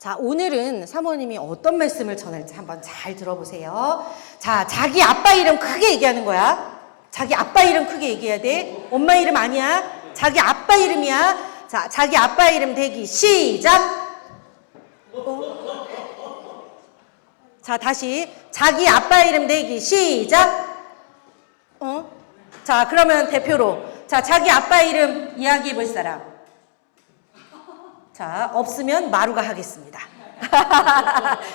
자, 오늘은 사모님이 어떤 말씀을 전할지 한번 잘 들어보세요. 자, 자기 아빠 이름 크게 얘기하는 거야. 자기 아빠 이름 크게 얘기해야 돼. 엄마 이름 아니야. 자기 아빠 이름이야. 자, 자기 아빠 이름 대기 시작. 자, 다시 자기 아빠 이름 대기 시작. 자, 그러면 대표로 자, 자기 아빠 이름 이야기해 볼 사람. 자, 없으면 마루가 하겠습니다.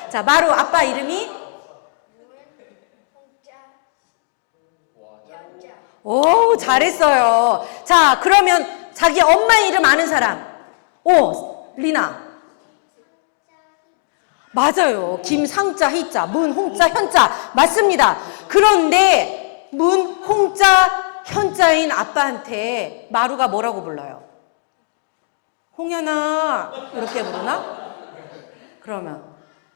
자, 마루 아빠 이름이? 오, 잘했어요. 자, 그러면 자기 엄마 이름 아는 사람. 오, 리나. 맞아요. 김상자, 희자, 문, 홍자, 현자. 맞습니다. 그런데 문, 홍자, 현자인 아빠한테 마루가 뭐라고 불러요? 홍연아 이렇게 부르나? 그러면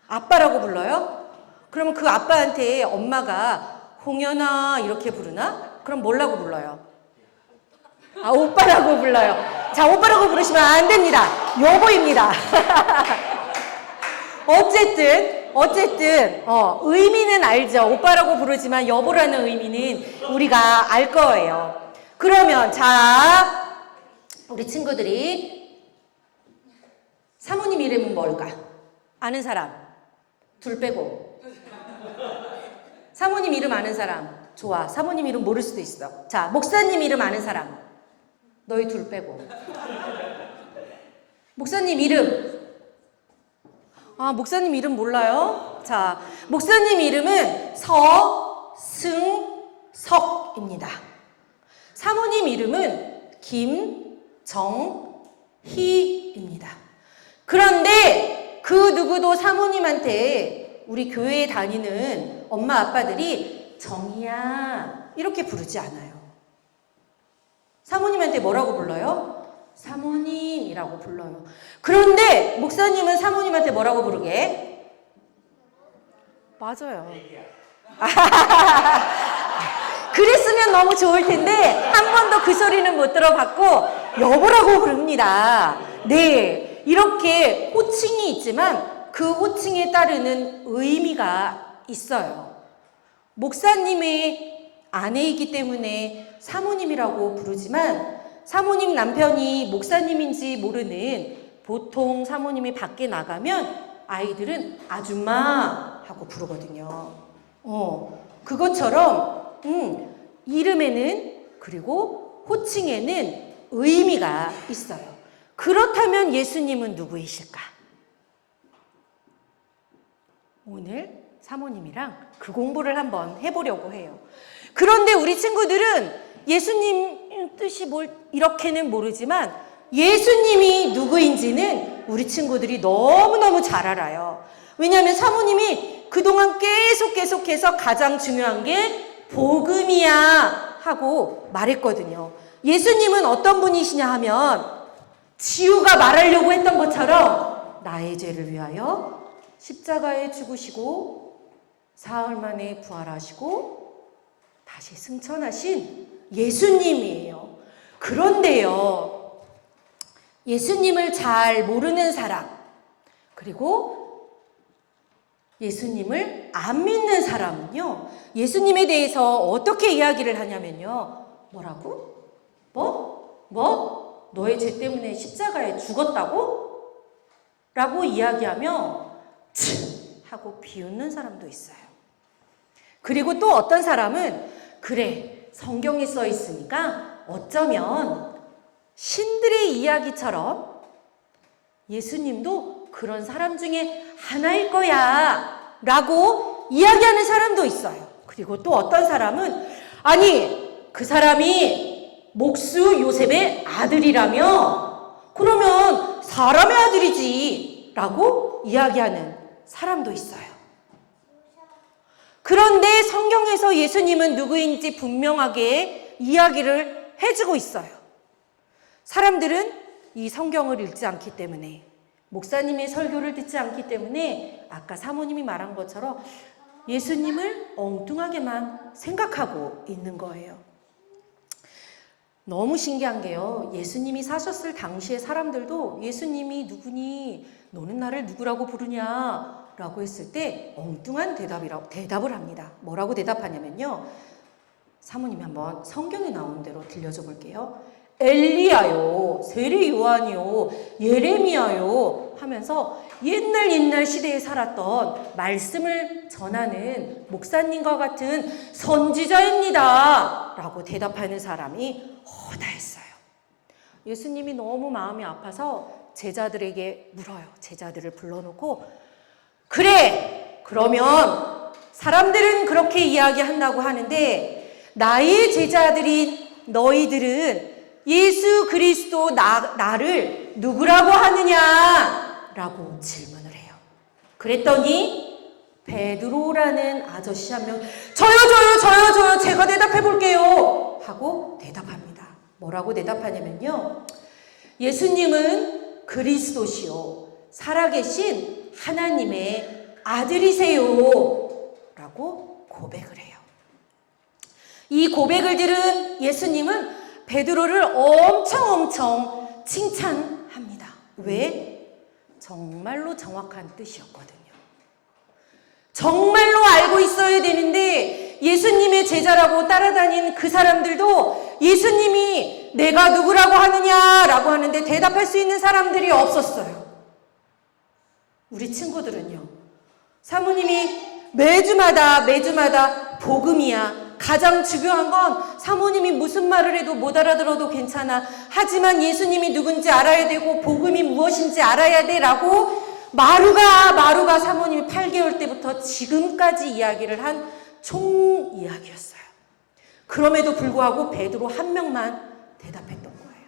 아빠라고 불러요? 그러면 그 아빠한테 엄마가 홍연아 이렇게 부르나? 그럼 뭐라고 불러요? 아, 오빠라고 불러요. 자, 오빠라고 부르시면 안 됩니다. 여보입니다. 어쨌든 의미는 알죠. 오빠라고 부르지만 여보라는 의미는 우리가 알 거예요. 그러면 자, 우리 친구들이 사모님 이름은 뭘까? 아는 사람? 둘 빼고. 사모님 이름 아는 사람? 좋아. 사모님 이름 모를 수도 있어. 자, 목사님 이름 아는 사람? 너희 둘 빼고. 목사님 이름? 아, 목사님 이름 몰라요? 자, 목사님 이름은 서승석입니다. 사모님 이름은 김정희입니다. 그런데 그 누구도 사모님한테 우리 교회에 다니는 엄마 아빠들이 정희야 이렇게 부르지 않아요. 사모님한테 뭐라고 불러요? 사모님이라고 불러요. 그런데 목사님은 사모님한테 뭐라고 부르게? 맞아요. 그랬으면 너무 좋을 텐데 한 번도 그 소리는 못 들어봤고 여보라고 부릅니다. 네. 이렇게 호칭이 있지만 그 호칭에 따르는 의미가 있어요. 목사님의 아내이기 때문에 사모님이라고 부르지만 사모님 남편이 목사님인지 모르는 보통 사모님이 밖에 나가면 아이들은 아줌마 하고 부르거든요. 그것처럼 이름에는 그리고 호칭에는 의미가 있어요. 그렇다면 예수님은 누구이실까? 오늘 사모님이랑 그 공부를 한번 해보려고 해요. 그런데 우리 친구들은 예수님 뜻이 이렇게는 모르지만 예수님이 누구인지는 우리 친구들이 너무너무 잘 알아요. 왜냐하면 사모님이 그동안 계속해서 가장 중요한 게 복음이야 하고 말했거든요. 예수님은 어떤 분이시냐 하면 지우가 말하려고 했던 것처럼 나의 죄를 위하여 십자가에 죽으시고 사흘 만에 부활하시고 다시 승천하신 예수님이에요. 그런데요, 예수님을 잘 모르는 사람, 그리고 예수님을 안 믿는 사람은요, 예수님에 대해서 어떻게 이야기를 하냐면요, 뭐라고? 너의 죄 때문에 십자가에 죽었다고? 라고 이야기하며 하고 비웃는 사람도 있어요. 그리고 또 어떤 사람은 그래, 성경에 써 있으니까 어쩌면 신들의 이야기처럼 예수님도 그런 사람 중에 하나일 거야 라고 이야기하는 사람도 있어요. 그리고 또 어떤 사람은 아니, 그 사람이 목수 요셉의 아들이라며 그러면 사람의 아들이지 라고 이야기하는 사람도 있어요. 그런데 성경에서 예수님은 누구인지 분명하게 이야기를 해주고 있어요. 사람들은 이 성경을 읽지 않기 때문에, 목사님의 설교를 듣지 않기 때문에 아까 사모님이 말한 것처럼 예수님을 엉뚱하게만 생각하고 있는 거예요. 너무 신기한 게요, 예수님이 사셨을 당시의 사람들도 예수님이 누구니 너는 나를 누구라고 부르냐? 라고 했을 때 엉뚱한 대답을 합니다. 뭐라고 대답하냐면요. 사모님이 한번 성경에 나온 대로 들려줘 볼게요. 엘리야요, 세례 요한이요, 예레미야요 하면서 옛날 시대에 살았던 말씀을 전하는 목사님과 같은 선지자입니다. 라고 대답하는 사람이 허다했어요. 예수님이 너무 마음이 아파서 제자들에게 물어요. 제자들을 불러놓고 그래! 그러면 사람들은 그렇게 이야기한다고 하는데 나의 제자들인 너희들은 예수 그리스도 나를 누구라고 하느냐? 라고 질문을 해요. 그랬더니 베드로라는 아저씨 한 명 저요 제가 대답해 볼게요 하고 대답합니다. 뭐라고 대답하냐면요. 예수님은 그리스도시요 살아계신 하나님의 아들이세요 라고 고백을 해요. 이 고백을 들은 예수님은 베드로를 엄청 칭찬합니다. 왜? 정말로 정확한 뜻이었거든요. 정말로 알고 있어야 되는데 예수님의 제자라고 따라다닌 그 사람들도 예수님이 내가 누구라고 하느냐라고 하는데 대답할 수 있는 사람들이 없었어요. 우리 친구들은요. 사모님이 매주마다 복음이야. 가장 중요한 건 사모님이 무슨 말을 해도 못 알아들어도 괜찮아. 하지만 예수님이 누군지 알아야 되고 복음이 무엇인지 알아야 돼 라고 마루가 사모님이 8개월 때부터 지금까지 이야기를 한 총 이야기였어요. 그럼에도 불구하고 베드로 한 명만 대답했던 거예요.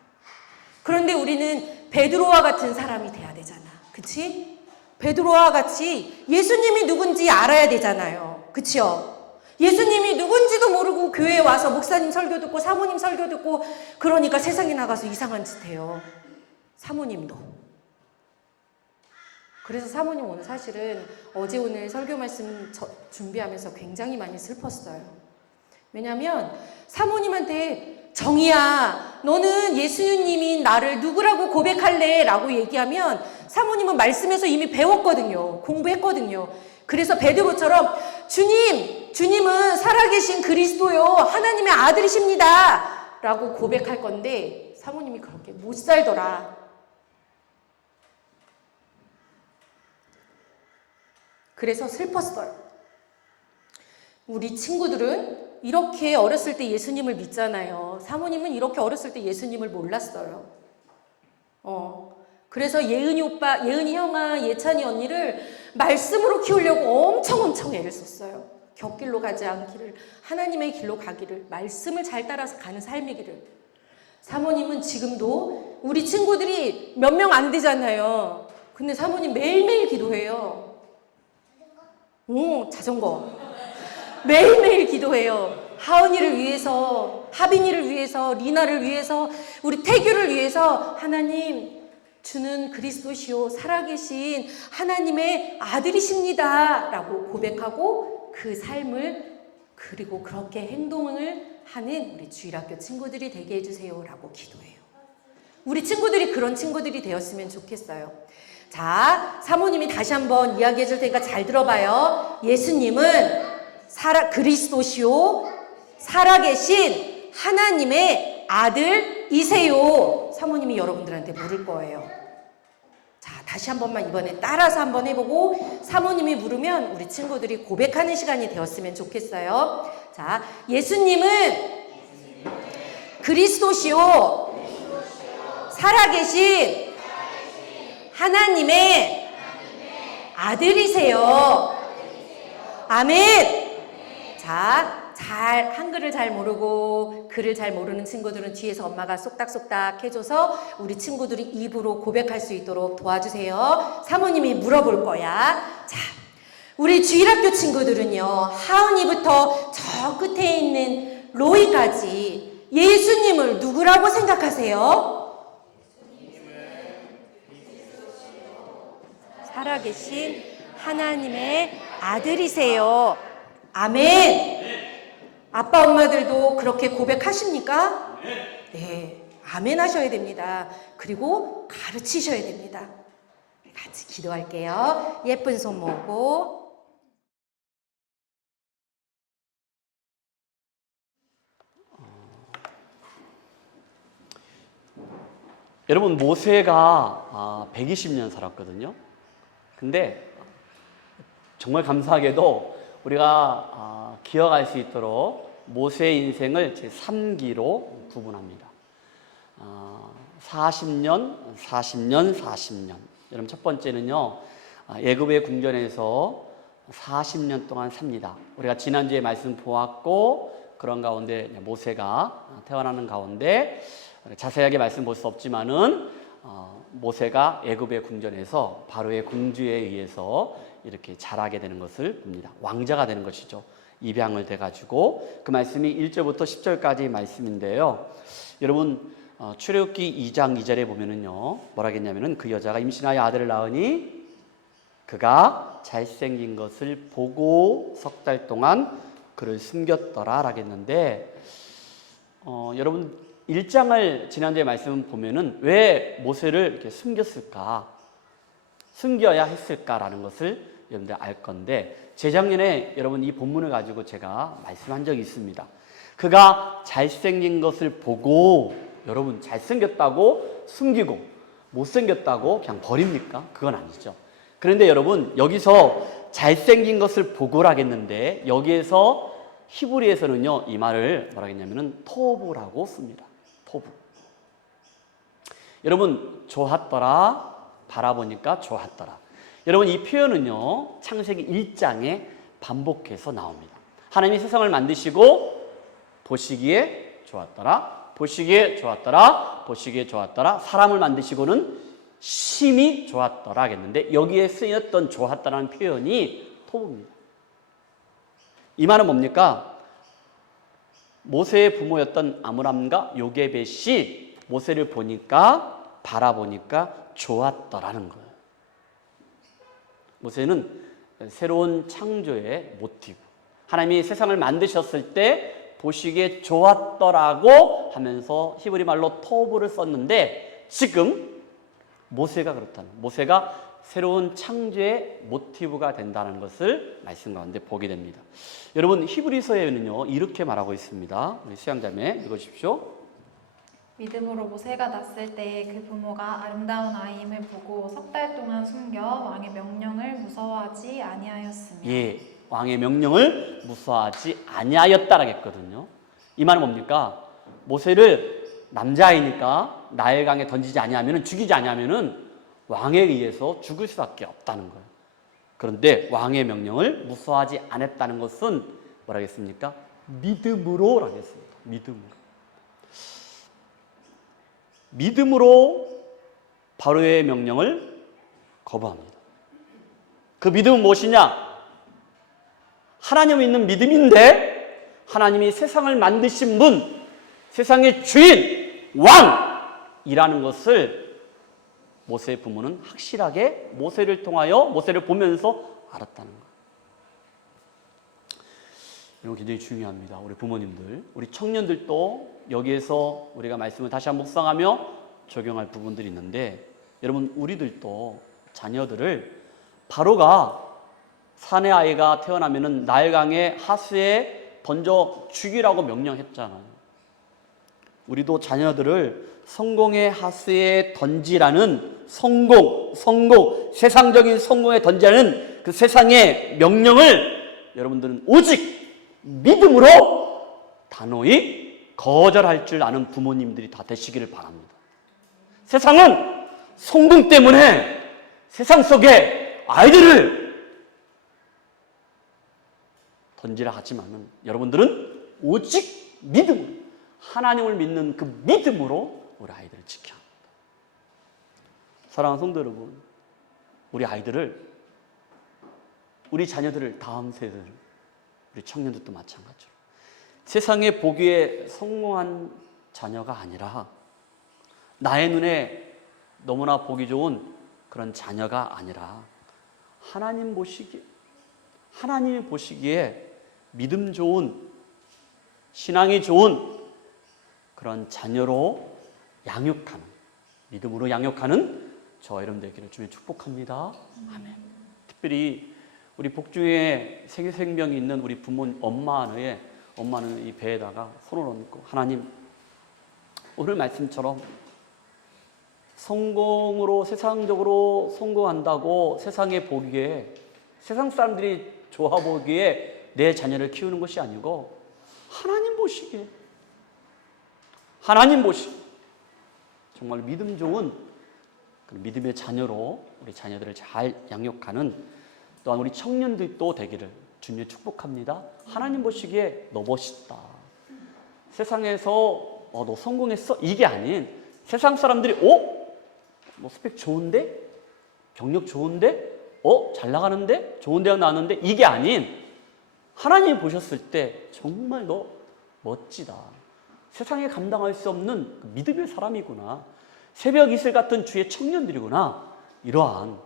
그런데 우리는 베드로와 같은 사람이 돼야 되잖아. 그치? 베드로와 같이 예수님이 누군지 알아야 되잖아요. 그치요? 예수님이 누군지도 모르고 교회에 와서 목사님 설교 듣고 사모님 설교 듣고 그러니까 세상에 나가서 이상한 짓 해요. 사모님도. 그래서 사모님 오늘 사실은 어제 오늘 설교 말씀 준비하면서 굉장히 많이 슬펐어요. 왜냐하면 사모님한테 정희야 너는 예수님이 나를 누구라고 고백할래? 라고 얘기하면 사모님은 말씀에서 이미 배웠거든요. 공부했거든요. 그래서 베드로처럼 주님은 살아계신 그리스도요 하나님의 아들이십니다 라고 고백할 건데 사모님이 그렇게 못 살더라. 그래서 슬펐어요. 우리 친구들은 이렇게 어렸을 때 예수님을 믿잖아요. 사모님은 이렇게 어렸을 때 예수님을 몰랐어요. 그래서 예은이 형아, 예찬이 언니를 말씀으로 키우려고 엄청 애를 썼어요. 곁길로 가지 않기를, 하나님의 길로 가기를, 말씀을 잘 따라서 가는 삶이기를. 사모님은 지금도 우리 친구들이 몇 명 안 되잖아요. 근데 사모님 매일매일 기도해요. 자전거. 매일매일 기도해요. 하은이를 위해서, 하빈이를 위해서, 리나를 위해서, 우리 태규를 위해서 하나님 주는 그리스도시요 살아계신 하나님의 아들이십니다 라고 고백하고 그 삶을 그리고 그렇게 행동을 하는 우리 주일학교 친구들이 되게 해주세요 라고 기도해요. 우리 친구들이 그런 친구들이 되었으면 좋겠어요. 자, 사모님이 다시 한번 이야기해 줄 테니까 잘 들어봐요. 예수님은 그리스도시요 살아계신 하나님의 아들이세요. 사모님이 여러분들한테 물을 거예요. 자, 다시 한 번만 이번에 따라서 한번 해보고 사모님이 물으면 우리 친구들이 고백하는 시간이 되었으면 좋겠어요. 자, 예수님은 그리스도시요 살아계신 하나님의 아들이세요. 아멘. 자, 한글을 잘 모르고 글을 잘 모르는 친구들은 뒤에서 엄마가 쏙닥쏙닥 해줘서 우리 친구들이 입으로 고백할 수 있도록 도와주세요. 사모님이 물어볼 거야. 자, 우리 주일학교 친구들은요, 하은이부터 저 끝에 있는 로이까지 예수님을 누구라고 생각하세요? 살아계신 하나님의 아들이세요. 아멘. 아빠 엄마들도 그렇게 고백하십니까? 네. 아멘 하셔야 됩니다. 그리고 가르치셔야 됩니다. 같이 기도할게요. 예쁜 손 모으고. 여러분, 모세가 120년 살았거든요. 근데 정말 감사하게도 우리가 기억할 수 있도록 모세의 인생을 제3기로 구분합니다. 40년, 40년, 40년. 여러분, 첫 번째는요, 애굽의 궁전에서 40년 동안 삽니다. 우리가 지난주에 말씀 보았고, 그런 가운데 모세가 태어나는 가운데 자세하게 말씀 볼 수 없지만은 모세가 애굽의 궁전에서 바로의 궁주에 의해서 이렇게 자라게 되는 것을 봅니다. 왕자가 되는 것이죠. 입양을 돼가지고 그 말씀이 1절부터 10절까지 말씀인데요. 여러분, 출애굽기 2장 2절에 보면은요, 뭐라겠냐면은 그 여자가 임신하여 아들을 낳으니 그가 잘생긴 것을 보고 석 달 동안 그를 숨겼더라 라겠는데, 여러분 1장을 지난주에 말씀 보면은 왜 모세를 이렇게 숨겼을까, 숨겨야 했을까라는 것을 여러분들 알 건데, 재작년에 여러분 이 본문을 가지고 제가 말씀한 적이 있습니다. 그가 잘생긴 것을 보고, 여러분 잘생겼다고 숨기고 못생겼다고 그냥 버립니까? 그건 아니죠. 그런데 여러분 여기서 잘생긴 것을 보고라겠는데, 여기에서 히브리에서는요 이 말을 뭐라겠냐면은 토부라고 씁니다. 토부. 여러분, 좋았더라, 바라보니까 좋았더라. 여러분, 이 표현은요 창세기 1장에 반복해서 나옵니다. 하나님이 세상을 만드시고 보시기에 좋았더라, 보시기에 좋았더라, 보시기에 좋았더라. 사람을 만드시고는 심히 좋았더라 하겠는데, 여기에 쓰였던 좋았더라는 표현이 토부입니다. 이 말은 뭡니까? 모세의 부모였던 아므람과 요게벳이 모세를 보니까, 바라보니까 좋았더라는 거예요. 모세는 새로운 창조의 모티브, 하나님이 세상을 만드셨을 때 보시기에 좋았더라고 하면서 히브리 말로 토부를 썼는데, 지금 모세가 그렇다는, 모세가 새로운 창조의 모티브가 된다는 것을 말씀 가운데 보게 됩니다. 여러분, 히브리서에는요 이렇게 말하고 있습니다. 우리 수양자매 읽어주십시오. 믿음으로 모세가 낳았을 때 그 부모가 아름다운 아이임을 보고 석 달 동안 숨겨 왕의 명령을 무서워하지 아니하였으며. 예, 왕의 명령을 무서워하지 아니하였다라겠거든요. 이 말은 뭡니까? 모세를 남자아이니까 나일강에 던지지 아니하면은, 죽이지 아니하면은 왕에 의해서 죽을 수밖에 없다는 거예요. 그런데 왕의 명령을 무서워하지 않았다는 것은 뭐라겠습니까? 믿음으로 라겠습니다. 믿음으로 바로의 명령을 거부합니다. 그 믿음은 무엇이냐? 하나님을 믿는 믿음인데, 하나님이 세상을 만드신 분, 세상의 주인, 왕이라는 것을 모세의 부모는 확실하게 모세를 통하여, 모세를 보면서 알았다는 거예요. 이건 굉장히 중요합니다. 우리 부모님들, 우리 청년들도 여기에서 우리가 말씀을 다시 한번 묵상하며 적용할 부분들이 있는데, 여러분 우리들도 자녀들을, 바로가 사내 아이가 태어나면은 나일강의 하수에 던져 죽이라고 명령했잖아요. 우리도 자녀들을 성공의 하수에 던지라는, 성공, 세상적인 성공에 던지라는 그 세상의 명령을 여러분들은 오직 믿음으로 단호히 거절할 줄 아는 부모님들이 다 되시기를 바랍니다. 세상은 성공 때문에 세상 속에 아이들을 던지라 하지만은, 여러분들은 오직 믿음으로, 하나님을 믿는 그 믿음으로 우리 아이들을 지켜야 합니다. 사랑하는 성도 여러분, 우리 아이들을, 우리 자녀들을, 다음 세대를, 우리 청년들도 마찬가지로 세상에 보기에 성공한 자녀가 아니라, 나의 눈에 너무나 보기 좋은 그런 자녀가 아니라, 하나님이 보시기에 믿음 좋은, 신앙이 좋은 그런 자녀로 양육하는, 믿음으로 양육하는 저와 여러분 되기를 주님 축복합니다. 아멘. 특별히 우리 복중에 세계 생명이 있는 우리 부모 엄마는 이 배에다가 손을 얹고 하나님 오늘 말씀처럼 성공으로 세상적으로 성공한다고 세상에 보기에 세상 사람들이 좋아 보기에 내 자녀를 키우는 것이 아니고 하나님 보시기에 정말 믿음 좋은 믿음의 자녀로 우리 자녀들을 잘 양육하는 또한 우리 청년들도 되기를 주님 축복합니다. 하나님 보시기에 너 멋있다. 세상에서 너 성공했어? 이게 아닌 세상 사람들이 너 스펙 좋은데? 경력 좋은데? 잘 나가는데? 좋은 대학 나왔는데? 이게 아닌 하나님 보셨을 때 정말 너 멋지다. 세상에 감당할 수 없는 믿음의 사람이구나. 새벽 이슬 같은 주의 청년들이구나. 이러한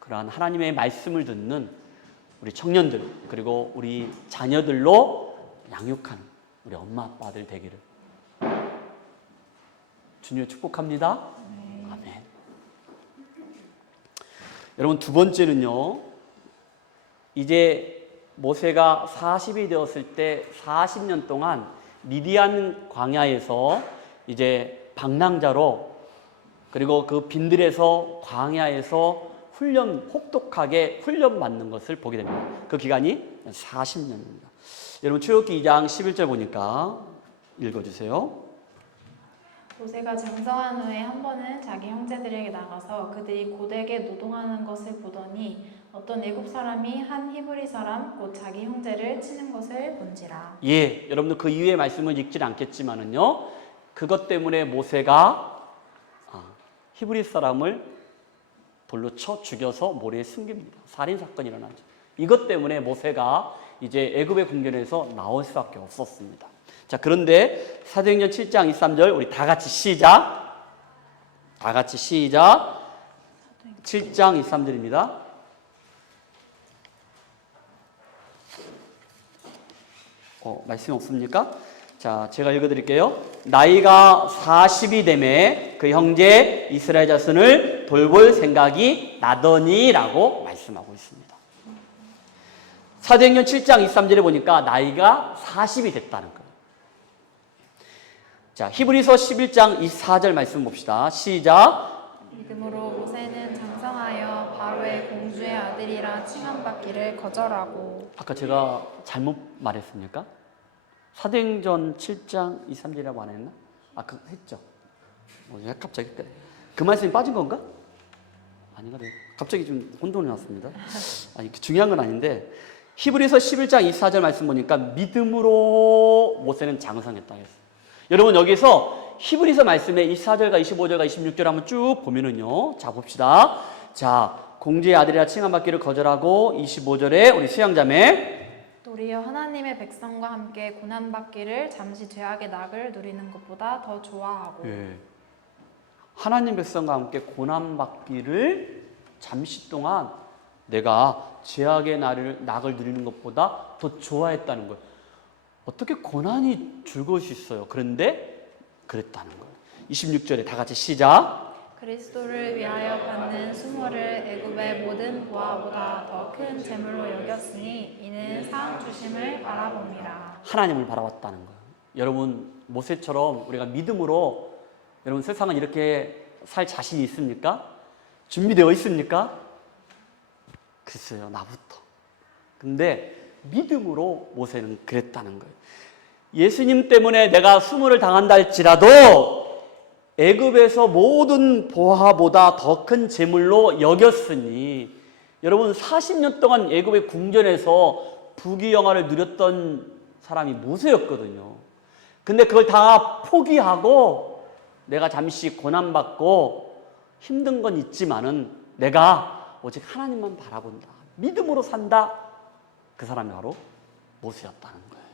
그러한 하나님의 말씀을 듣는 우리 청년들 그리고 우리 자녀들로 양육하는 우리 엄마 아빠들 되기를 주님을 축복합니다. 아멘. 여러분 두 번째는요. 이제 모세가 40이 되었을 때 40년 동안 미디안 광야에서 이제 방랑자로 그리고 그 빈들에서 광야에서 혹독하게 훈련받는 것을 보게 됩니다. 그 기간이 40년입니다. 여러분 출애굽기 2장 11절 보니까 읽어주세요. 모세가 장성한 후에 한 번은 자기 형제들에게 나가서 그들이 고되게 노동하는 것을 보더니 어떤 애굽 사람이 한 히브리 사람 곧 자기 형제를 치는 것을 본지라. 예, 여러분들 그 이후의 말씀을 읽지는 않겠지만은요, 그것 때문에 모세가 히브리 사람을 돌로 쳐 죽여서 모래에 숨깁니다. 살인 사건이 일어나죠. 이것 때문에 모세가 이제 애굽의 궁전에서 나올 수밖에 없었습니다. 자, 그런데 사도행전 7장 23절 우리 다 같이 시작. 7장 23절입니다. 말씀이 없습니까? 자, 제가 읽어드릴게요. 나이가 40이 되매 그 형제 이스라엘 자손을 돌볼 생각이 나더니라고 말씀하고 있습니다. 사도행전 7장 23절에 보니까 나이가 40이 됐다는 거예요. 자, 히브리서 11장 24절 말씀 봅시다. 시작. 믿음으로 모세는 장성하여 바로의 공주의 아들이라 칭함받기를 거절하고. 아까 제가 잘못 말했습니까? 사도행전 7장 23절이라고 안 했나? 아까 했죠. 갑자기 그 말씀이 빠진 건가? 아닌가? 갑자기 좀 혼돈이 났습니다. 아니, 중요한 건 아닌데 히브리서 11장 24절 말씀 보니까 믿음으로 모세는 장성했다 했어요. 여러분 여기서 히브리서 말씀에 24절과 25절과 26절 한번 쭉 보면은요. 자, 봅시다. 자, 공주의 아들이라 칭함받기를 거절하고 25절에 우리 수양자매 도리어 하나님의 백성과 함께 고난받기를 잠시 죄악의 낙을 누리는 것보다 더 좋아하고. 예. 하나님 백성과 함께 고난받기를 잠시 동안 내가 죄악의 낙을 누리는 것보다 더 좋아했다는 거예요. 어떻게 고난이 즐거울 수 있어요? 그런데 그랬다는 거예요. 26절에 다 같이 시작. 그리스도를 위하여 받는 수모를 애굽의 모든 보화보다 더 큰 재물로 여겼으니 이는 상 주심을 바라봅니다. 하나님을 바라봤다는 거예요. 여러분 모세처럼 우리가 믿음으로 여러분 세상은 이렇게 살 자신이 있습니까? 준비되어 있습니까? 글쎄요, 나부터. 근데 믿음으로 모세는 그랬다는 거예요. 예수님 때문에 내가 수모를 당한다 할지라도 애굽에서 모든 보화보다 더 큰 재물로 여겼으니, 여러분 40년 동안 애굽의 궁전에서 부귀영화를 누렸던 사람이 모세였거든요. 근데 그걸 다 포기하고 내가 잠시 고난받고 힘든 건 있지만은 내가 오직 하나님만 바라본다, 믿음으로 산다, 그 사람이 바로 모세였다는 거예요.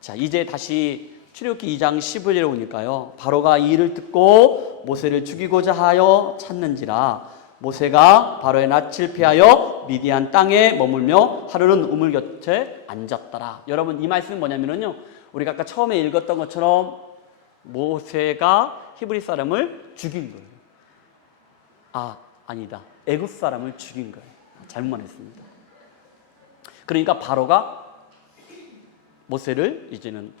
자, 이제 다시 출애굽기 2장 15절에 오니까요, 바로가 이 일을 듣고 모세를 죽이고자 하여 찾는지라 모세가 바로의 낯을 피하여 미디안 땅에 머물며 하루는 우물 곁에 앉았더라. 여러분 이 말씀은 뭐냐면요, 우리가 아까 처음에 읽었던 것처럼 모세가 히브리 사람을 죽인 거예요. 아니다. 애굽 사람을 죽인 거예요. 잘못 말했습니다. 그러니까 바로가 모세를 이제는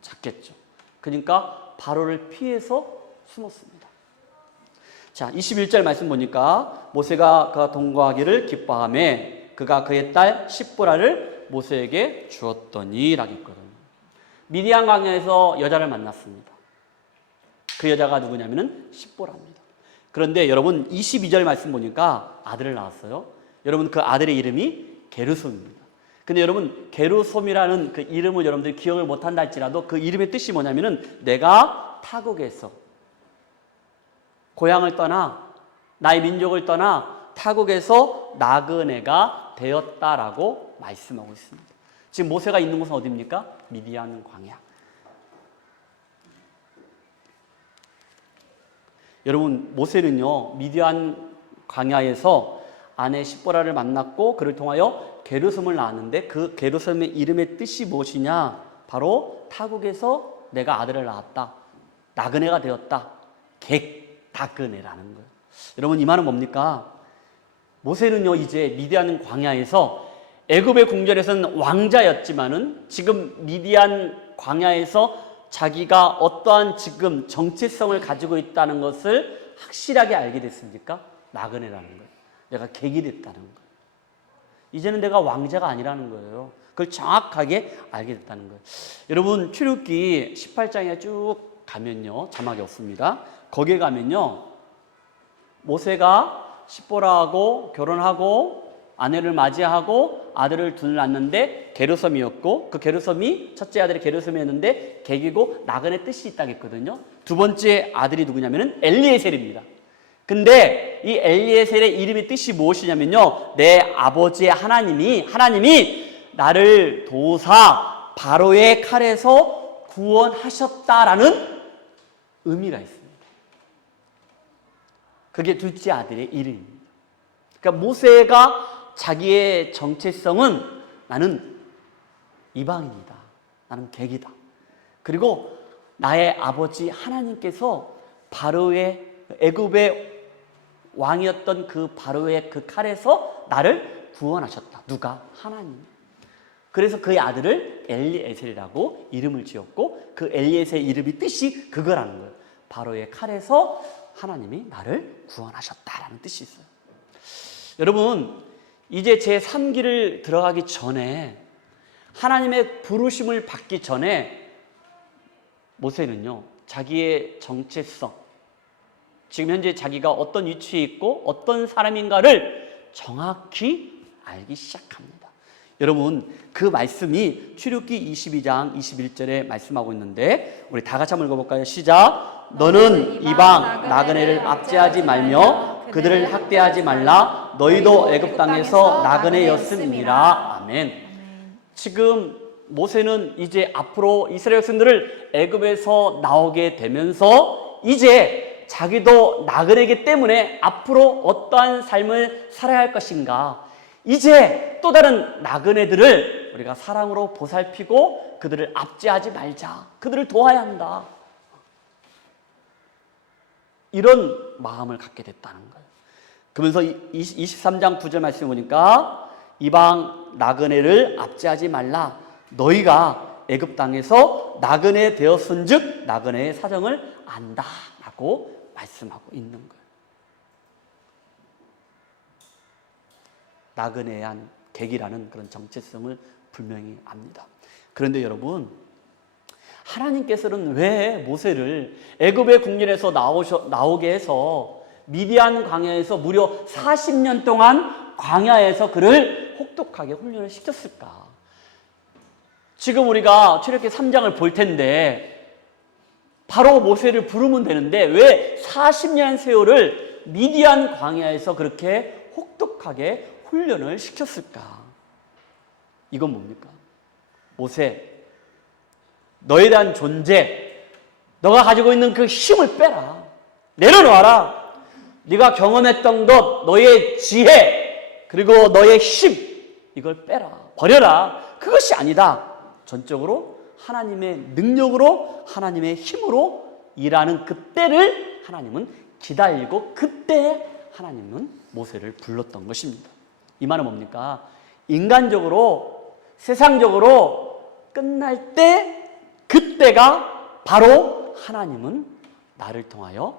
잡겠죠. 그러니까 바로를 피해서 숨었습니다. 자, 21절 말씀 보니까 모세가 그가 동거하기를 기뻐하며 그가 그의 딸 십보라를 모세에게 주었더니 라고 했거든요. 미디안 광야에서 여자를 만났습니다. 그 여자가 누구냐면은 십보라입니다. 그런데 여러분 22절 말씀 보니까 아들을 낳았어요. 여러분 그 아들의 이름이 게르솜입니다. 근데 여러분 게르솜이라는 그 이름을 여러분들이 기억을 못한다 할지라도 그 이름의 뜻이 뭐냐면은 내가 타국에서 고향을 떠나 나의 민족을 떠나 타국에서 나그네가 되었다라고 말씀하고 있습니다. 지금 모세가 있는 곳은 어디입니까? 미디안 광야. 여러분 모세는요 미디안 광야에서 아내 십보라를 만났고 그를 통하여 게르솜을 낳았는데 그 게르솜의 이름의 뜻이 무엇이냐? 바로 타국에서 내가 아들을 낳았다. 나그네가 되었다. 객다그네라는 거예요. 여러분 이 말은 뭡니까? 모세는요 이제 미디안 광야에서 애굽의 궁전에서는 왕자였지만은 지금 미디안 광야에서 자기가 어떠한 지금 정체성을 가지고 있다는 것을 확실하게 알게 됐습니까? 나그네라는 거예요. 내가 객이 됐다는 거예요. 이제는 내가 왕자가 아니라는 거예요. 그걸 정확하게 알게 됐다는 거예요. 여러분 출애굽기 18장에 쭉 가면요 자막이 없습니다. 거기에 가면요 모세가 십보라하고 결혼하고 아내를 맞이하고 아들을 둘 낳았는데 게르솜이었고 그 게르솜이 첫째 아들이 게르솜이었는데 객이고 나그네 뜻이 있다고 했거든요. 두 번째 아들이 누구냐면은 엘리에셀입니다. 근데 이 엘리에셀의 이름의 뜻이 무엇이냐면요 내 아버지의 하나님이 나를 도우사 바로의 칼에서 구원하셨다라는 의미가 있습니다. 그게 둘째 아들의 이름입니다. 그러니까 모세가 자기의 정체성은 나는 이방인이다. 나는 객이다. 그리고 나의 아버지 하나님께서 바로의 애굽의 왕이었던 그 바로의 그 칼에서 나를 구원하셨다. 누가? 하나님. 그래서 그의 아들을 엘리에셀이라고 이름을 지었고 그 엘리에셀의 이름이 뜻이 그거라는 거예요. 바로의 칼에서 하나님이 나를 구원하셨다라는 뜻이 있어요. 여러분 이제 제3기를 들어가기 전에 하나님의 부르심을 받기 전에 모세는요 자기의 정체성 지금 현재 자기가 어떤 위치에 있고 어떤 사람인가를 정확히 알기 시작합니다. 여러분 그 말씀이 출애굽기 22장 21절에 말씀하고 있는데 우리 다 같이 한번 읽어볼까요? 시작. 너는 이방 나그네를 압제하지 말며 그들을 학대하지 말라. 너희도 애굽 땅에서 나그네였음이라. 아멘. 지금 모세는 이제 앞으로 이스라엘 백성들을 애굽에서 나오게 되면서 이제 자기도 나그네이기 때문에 앞으로 어떠한 삶을 살아야 할 것인가, 이제 또 다른 나그네들을 우리가 사랑으로 보살피고 그들을 압제하지 말자, 그들을 도와야 한다, 이런 마음을 갖게 됐다는 거예요. 그러면서 23장 9절 말씀 보니까 이방 나그네를 압제하지 말라. 너희가 애굽 땅에서 나그네 되었은즉 나그네의 사정을 안다라고 말씀하고 있는 거예요. 나그네한 객이라는 그런 정체성을 분명히 압니다. 그런데 여러분, 하나님께서는 왜 모세를 애굽의 궁전에서 나오게 해서 미디안 광야에서 무려 40년 동안 광야에서 그를 혹독하게 훈련을 시켰을까? 지금 우리가 출애굽기 3장을 볼 텐데 바로 모세를 부르면 되는데 왜 40년 세월을 미디안 광야에서 그렇게 혹독하게 훈련을 시켰을까? 이건 뭡니까? 모세, 너에 대한 존재, 너가 가지고 있는 그 힘을 빼라. 내려놓아라. 네가 경험했던 것, 너의 지혜, 그리고 너의 힘, 이걸 빼라. 버려라. 그것이 아니다. 전적으로 하나님의 능력으로, 하나님의 힘으로 일하는 그때를 하나님은 기다리고 그때 하나님은 모세를 불렀던 것입니다. 이 말은 뭡니까? 인간적으로, 세상적으로 끝날 때, 그때가 바로 하나님은 나를 통하여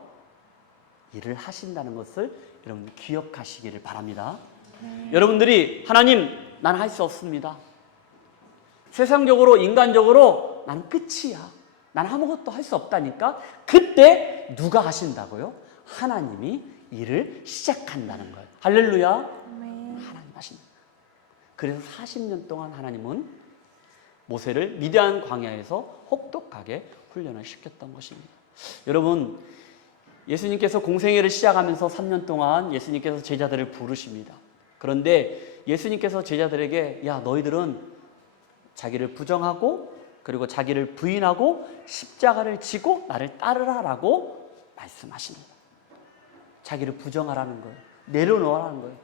일을 하신다는 것을 여러분 기억하시기를 바랍니다. 여러분들이 하나님, 난 할 수 없습니다. 세상적으로, 인간적으로 난 끝이야. 난 아무것도 할 수 없다니까. 그때 누가 하신다고요? 하나님이 일을 시작한다는 거예요. 할렐루야. 하나님 하신다. 그래서 40년 동안 하나님은 모세를 미디안 광야에서 혹독하게 훈련을 시켰던 것입니다. 여러분, 예수님께서 공생애를 시작하면서 3년 동안 예수님께서 제자들을 부르십니다. 그런데 예수님께서 제자들에게 야, 너희들은 자기를 부정하고 그리고 자기를 부인하고 십자가를 지고 나를 따르라라고 말씀하십니다. 자기를 부정하라는 거예요. 내려놓으라는 거예요.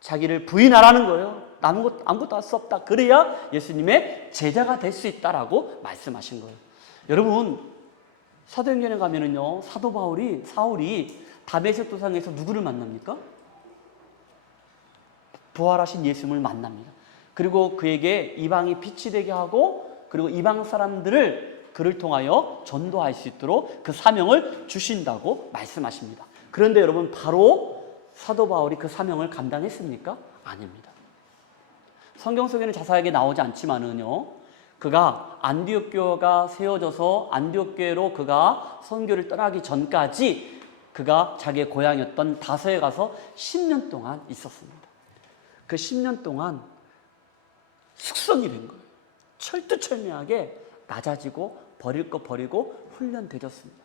자기를 부인하라는 거예요. 아무것도 할 수 없다. 그래야 예수님의 제자가 될 수 있다라고 말씀하신 거예요. 여러분, 사도행전에 가면은요, 사도 사울이 다메섹 도상에서 누구를 만납니까? 부활하신 예수님을 만납니다. 그리고 그에게 이방이 빛이 되게 하고 그리고 이방 사람들을 그를 통하여 전도할 수 있도록 그 사명을 주신다고 말씀하십니다. 그런데 여러분, 바로 사도 바울이 그 사명을 감당했습니까? 아닙니다. 성경 속에는 자세하게 나오지 않지만은요, 그가 안디옥 교회가 세워져서 안디옥 교회로 그가 선교를 떠나기 전까지 그가 자기의 고향이었던 다소에 가서 10년 동안 있었습니다. 그 10년 동안 숙성이 된 거예요. 철두철미하게 낮아지고 버릴 거 버리고 훈련되었습니다.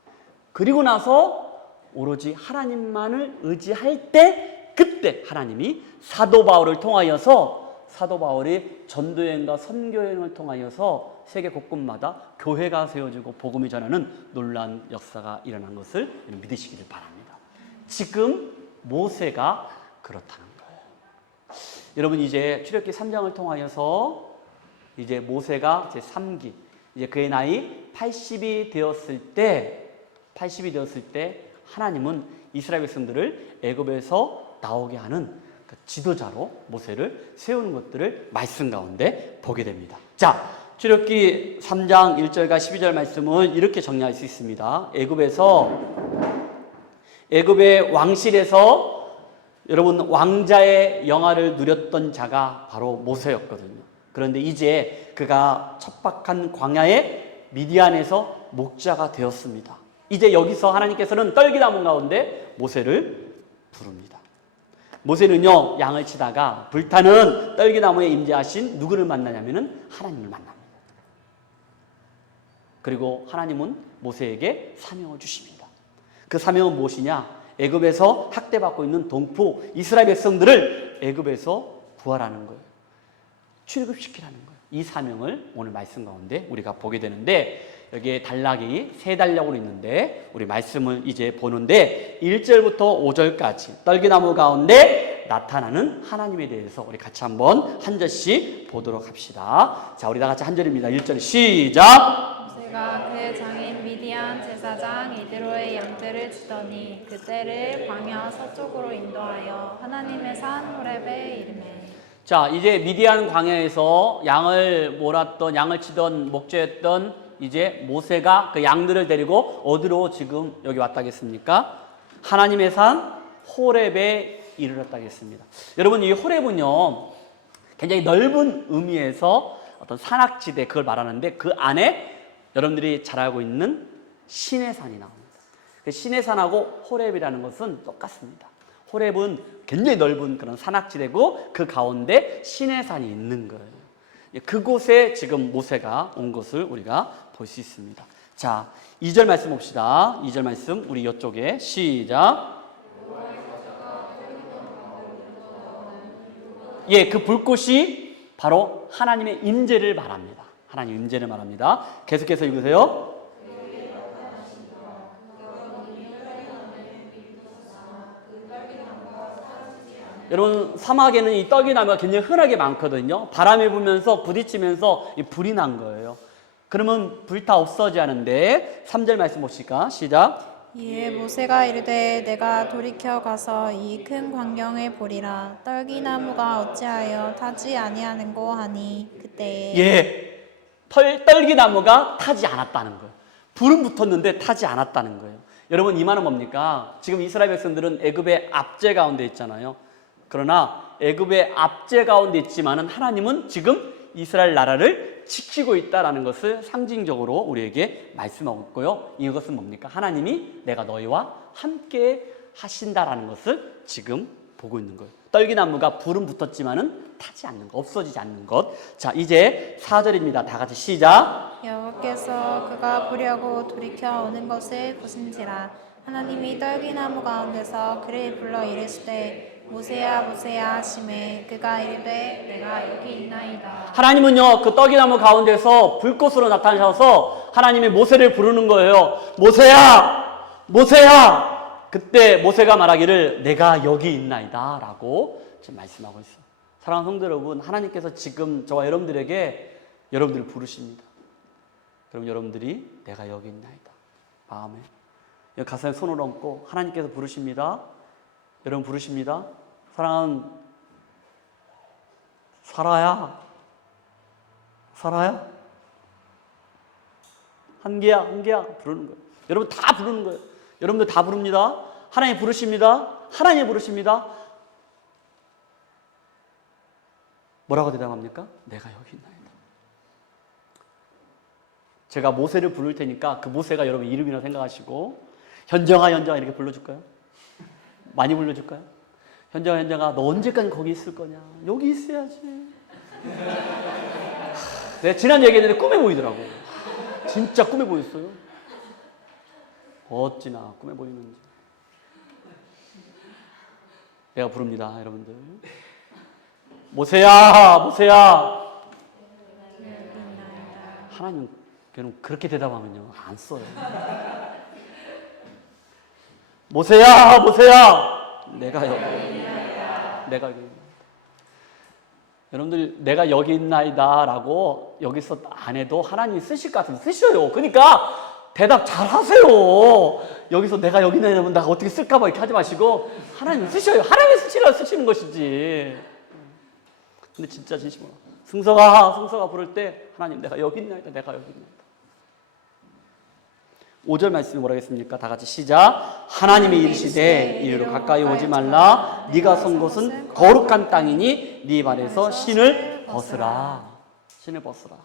그리고 나서 오로지 하나님만을 의지할 때, 그때 하나님이 사도 바울을 통하여서 사도 바울이 전도여행과 선교여행을 통하여서 세계 곳곳마다 교회가 세워지고 복음이 전하는 놀라운 역사가 일어난 것을 믿으시기를 바랍니다. 지금 모세가 그렇다는 거예요. 여러분, 이제 출애굽기 3장을 통하여서 이제 모세가 제 3기, 이제 그의 나이 80이 되었을 때 하나님은 이스라엘 백성들을 애굽에서 나오게 하는 그 지도자로 모세를 세우는 것들을 말씀 가운데 보게 됩니다. 자, 출애굽기 3장 1절과 12절 말씀을 이렇게 정리할 수 있습니다. 애굽의 왕실에서 여러분 왕자의 영화를 누렸던 자가 바로 모세였거든요. 그런데 이제 그가 척박한 광야의 미디안에서 목자가 되었습니다. 이제 여기서 하나님께서는 떨기나무 가운데 모세를 부릅니다. 모세는요, 양을 치다가 불타는 떨기나무에 임재하신 누구를 만나냐면은 하나님을 만납니다. 그리고 하나님은 모세에게 사명을 주십니다. 그 사명은 무엇이냐? 애굽에서 학대받고 있는 동포 이스라엘 백성들을 애굽에서 구하라는 거예요. 출애굽시키라는 거예요. 이 사명을 오늘 말씀 가운데 우리가 보게 되는데, 여기에 단락이 3단락으로 있는데 우리 말씀을 이제 보는데 1절부터 5절까지 떨기나무 가운데 나타나는 하나님에 대해서 우리 같이 한번 한 절씩 보도록 합시다. 자, 우리 다 같이 한 절입니다. 1절 시작. 모세가 그의 장인 미디안 제사장 이드로의 양들을 치더니 그때를 광야 서쪽으로 인도하여 하나님의 산 호렙에 이르매. 자, 이제 미디안 광야에서 양을 치던 목자였던 이제 모세가 그 양들을 데리고 어디로 지금 여기 왔다겠습니까? 하나님의 산 호렙에 이르렀다겠습니다. 여러분, 이 호렙은요, 굉장히 넓은 의미에서 어떤 산악지대, 그걸 말하는데 그 안에 여러분들이 잘 알고 있는 시내산이 나옵니다. 그 시내산하고 호렙이라는 것은 똑같습니다. 호렙은 굉장히 넓은 그런 산악지대고 그 가운데 시내산이 있는 거예요. 그곳에 지금 모세가 온 것을 우리가 볼 수 있습니다. 자, 2절 말씀 봅시다. 2절 말씀 우리 이쪽에 시작. 예, 그 불꽃이 바로 하나님의 임재를 말합니다. 하나님 임재를 말합니다. 계속해서 읽으세요. 여러분, 사막에는 이 떨기나무가 굉장히 흔하게 많거든요. 바람이 불면서 부딪히면서 불이 난 거예요. 그러면 불 다 없어지는데 3절 말씀 봅시다. 시작. 이에 모세가 이르되 내가 돌이켜 가서 이 큰 광경을 보리라. 떨기나무가 어찌하여 타지 아니하는고 하니 그때에 예, 떨기나무가 타지 않았다는 거예요. 불은 붙었는데 타지 않았다는 거예요. 여러분, 이 말은 뭡니까? 지금 이스라엘 백성들은 애굽의 압제 가운데 있잖아요. 그러나 애굽의 압제 가운데 있지만은 하나님은 지금 이스라엘 나라를 지키고 있다라는 것을 상징적으로 우리에게 말씀하고 있고요. 이것은 뭡니까? 하나님이 내가 너희와 함께 하신다라는 것을 지금 보고 있는 거예요. 떨기나무가 불은 붙었지만은 타지 않는 것, 없어지지 않는 것. 자, 이제 4절입니다. 다 같이 시작. 여호와께서 그가 보려고 돌이켜 오는 것을 보신지라. 하나님이 떨기나무 가운데서 그를 불러 이르시되 모세야 모세야 하시매 그가 이르되 내가 여기 있나이다. 하나님은요, 그 떨기나무 가운데서 불꽃으로 나타나셔서 하나님이 모세를 부르는 거예요. 모세야! 모세야! 그때 모세가 말하기를 내가 여기 있나이다 라고 지금 말씀하고 있어요. 사랑하는 성도 여러분, 하나님께서 지금 저와 여러분들에게 여러분들을 부르십니다. 그럼 여러분들이 내가 여기 있나이다. 마음에 가슴에 손을 얹고 하나님께서 부르십니다. 여러분 부르십니다. 사랑하는 사라야, 사라야, 한계야, 한계야 부르는 거예요. 여러분 다 부르는 거예요. 여러분들 다 부릅니다. 하나님 부르십니다. 하나님 부르십니다. 뭐라고 대답합니까? 내가 여기 있나이다. 제가 모세를 부를 테니까 그 모세가 여러분 이름이라 생각하시고 현정아, 현정아 이렇게 불러줄까요? 많이 불러줄까요? 현정아, 현정아 너 언제까지 거기 있을 거냐? 여기 있어야지. 내가 지난 얘기했는데 꿈에 보이더라고. 진짜 꿈에 보였어요. 어찌나 꿈에 보이는지. 내가 부릅니다, 여러분들. 모세야, 모세야. 하나님, 여러분 그렇게 대답하면요 안 써요. 모세야, 모세야. 내가 여기 있나이다. 내가 여기 있나이다. 여러분들 내가 여기 있나이다라고 여기서 안 해도 하나님이 쓰실 것 같으면 쓰셔요. 그러니까 대답 잘 하세요. 여기서 내가 여기 있나이다 하면 내가 어떻게 쓸까 봐 이렇게 하지 마시고 하나님 쓰셔요. 하나님이 쓰시라 쓰시는 것이지. 근데 진짜 진심으로 승서가 부를 때 하나님 내가 여기 있나이다. 내가 여기 있나이다. 5절 말씀이 뭐라 했습니까? 다 같이 시작. 하나님이 이르시되 이리로 가까이 오지 말라. 네가 선 곳은 거룩한 땅이니 네 발에서 신을 벗으라. 신을 벗으라.